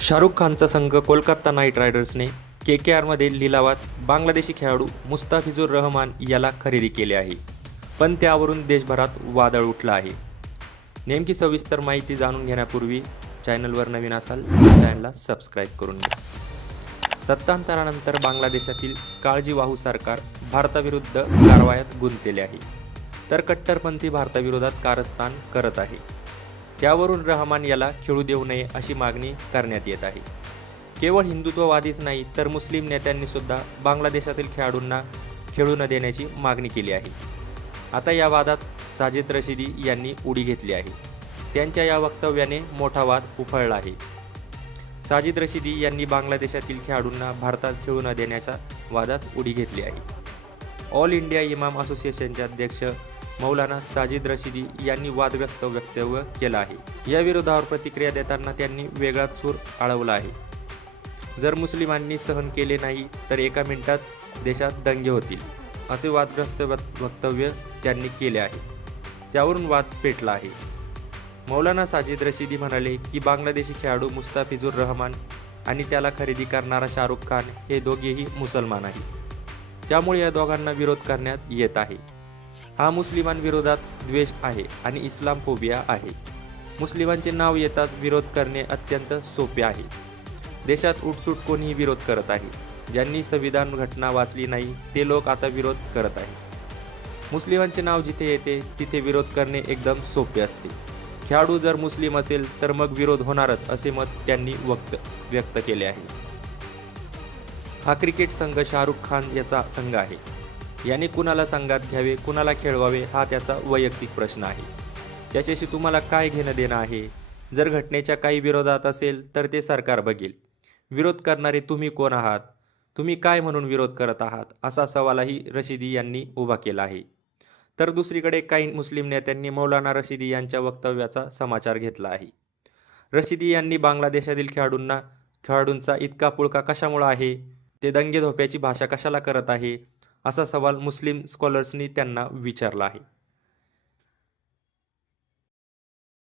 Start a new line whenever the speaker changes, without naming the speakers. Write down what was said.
शाहरुख खानचा संघ कोलकाता नाईट रायडर्सने के के आरमध्ये लिलावात बांगलादेशी खेळाडू मुस्ताफिजुर रहमान याला खरेदी केले आहे. पण त्यावरून देशभरात वादळ उठलं आहे. नेमकी सविस्तर माहिती जाणून घेण्यापूर्वी चॅनलवर नवीन असाल चॅनलला सबस्क्राईब करून घ्या. सत्तांतरानंतर बांगलादेशातील काळजीवाहू सरकार भारताविरुद्ध कारवायात गुंतलेले आहे. तर कट्टरपंथी भारताविरोधात कारस्थान करत आहे. त्यावरून रहमान याला खेळू देऊ नये अशी मागणी करण्यात येत आहे. केवळ हिंदुत्ववादीच नाही तर मुस्लिम नेत्यांनी सुद्धा बांगलादेशातील खेळाडूंना खेळू न देण्याची मागणी केली आहे. आता या वादात साजिद रशिदी यांनी उडी घेतली आहे. त्यांच्या या वक्तव्याने मोठा वाद उफळला आहे. साजिद रशिदी यांनी बांगलादेशातील खेळाडूंना भारतात खेळू न देण्याच्या वादात उडी घेतली आहे. ऑल इंडिया इमाम असोसिएशनचे अध्यक्ष मौलाना साजिद रशिदी यांनी वादग्रस्त वक्तव्य केलं आहे. या विरोधावर प्रतिक्रिया देताना त्यांनी वेगळा सूर आळवला आहे. जर मुस्लिमांनी सहन केले नाही तर एका मिनिटात देशात दंगे होतील असे वादग्रस्त वक्तव्य त्यांनी केले आहे. त्यावरून वाद पेटला आहे. मौलाना साजिद रशिदी म्हणाले की बांगलादेशी खेळाडू मुस्ताफिजुर रहमान आणि त्याला खरेदी करणारा शाहरुख खान हे दोघेही मुसलमान आहेत. त्यामुळे या दोघांना विरोध करण्यात येत आहे. हा मुस्लिमांविरोधात द्वेष आहे आणि इस्लाम फोबिया आहे. मुस्लिमांचे नाव येताच विरोध करणे अत्यंत सोपे आहे. देशात उठसूट कोणीही विरोध करत आहे. ज्यांनी संविधान घटना वाचली नाही ते लोक आता विरोध करत आहेत. मुस्लिमांचे नाव जिथे येते तिथे विरोध करणे एकदम सोपे असते. खेळाडू जर मुस्लिम असेल तर मग विरोध होणारच असे मत त्यांनी वक्त व्यक्त केले आहे. हा क्रिकेट संघ शाहरुख खान याचा संघ आहे. याने कुणाला संघात घ्यावे कुणाला खेळवावे हा त्याचा वैयक्तिक प्रश्न आहे. त्याच्याशी तुम्हाला काय घेणं देणं आहे? जर घटनेच्या काही विरोधात असेल तर ते सरकार बघेल. विरोध करणारे तुम्ही कोण आहात? तुम्ही काय म्हणून विरोध करत आहात? असा सवालही रशिदी यांनी उभा केला आहे. तर दुसरीकडे काही मुस्लिम नेत्यांनी मौलाना रशिदी यांच्या वक्तव्याचा समाचार घेतला आहे. रशिदी यांनी बांगलादेशातील खेळाडूंना खेळाडूंचा इतका पुळका कशामुळे आहे? ते दंगे धोप्याची भाषा कशाला करत आहे? असा सवाल मुस्लिम स्कॉलर्सनी त्यांना विचारला आहे.